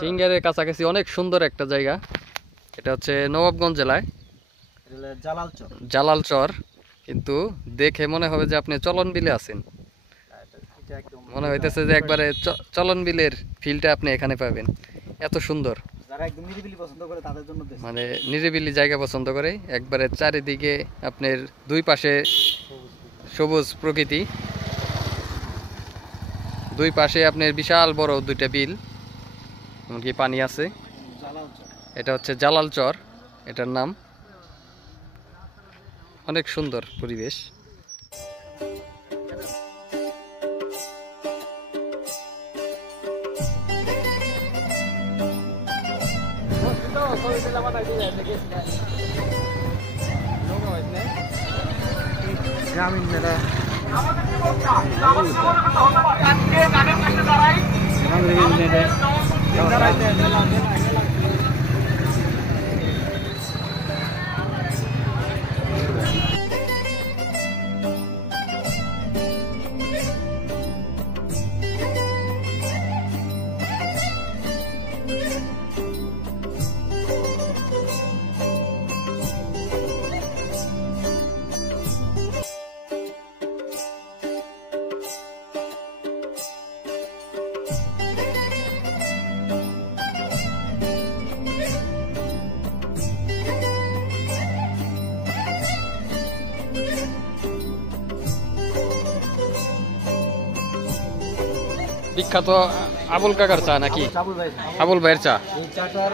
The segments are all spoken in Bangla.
সিঙ্গারের কাছাকাছি অনেক সুন্দর একটা জায়গা। এটা হচ্ছে নবাবগঞ্জ জেলায় জালালচর, কিন্তু দেখে মনে হবে যে আপনি চলন বিলে আছেন। মনে হইতেছে যে একবারে চলন বিলের ফিলটা আপনি এখানে পাবেন, এত সুন্দর। মানে নিরিবিলি জায়গা পছন্দ করে, একবারে চারিদিকে আপনার দুই পাশে সবুজ প্রকৃতি, দুই পাশে আপনার বিশাল বড় দুইটা বিল, এমনকি পানি আছে। এটা হচ্ছে জালালচর এটার নাম। অনেক সুন্দর পরিবেশ। গ্রামীণ মেলা বিখ্যাত আবুল কাকার চা নাকি? আবুল ভাইয়ের চা। এই চাটার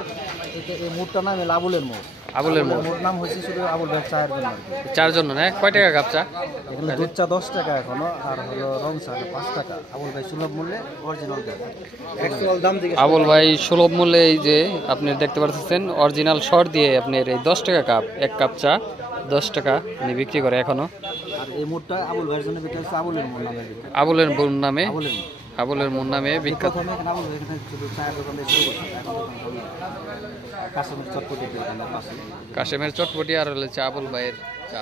এই মোড়টার নাম আবুলের মোড়। আবুলের মোড় নাম হয়েছে শুধু আবুল ভাইয়ের চায়ের জন্য। চার জন্য না? কয় টাকা কাপ চা? এখানে দুধ চা 10 টাকা এখনো, আর হলো রং চা 5 টাকা। আবুল ভাই সুলভ মূল্যে অরিজিনাল দেয়। অ্যাকচুয়াল দাম দিকে আবুল ভাই সুলভ মূল্যে, এই যে আপনি দেখতে পাচ্ছেন অরিজিনাল শর্ট দিয়ে আপনার এই 10 টাকা কাপ, এক কাপ চা 10 টাকা উনি বিক্রি করে এখনো। আর এই মোড়টা আবুল ভাইয়ের জন্য বিক্রি হচ্ছে আবুলের মোড় নামে। আবুলের মোড় নামে, আবুলের আবুলের মোড় নামে বিখ্যাত। প্রথমে এখানে আবুল ভাই এখানে শুধু চায়ের দোকান দিয়ে শুরু করছে। এখন কাশেমের চটপটি এখানে পাশে। কাশেমের চটপটি আর হচ্ছে আবুল ভাইয়ের চা।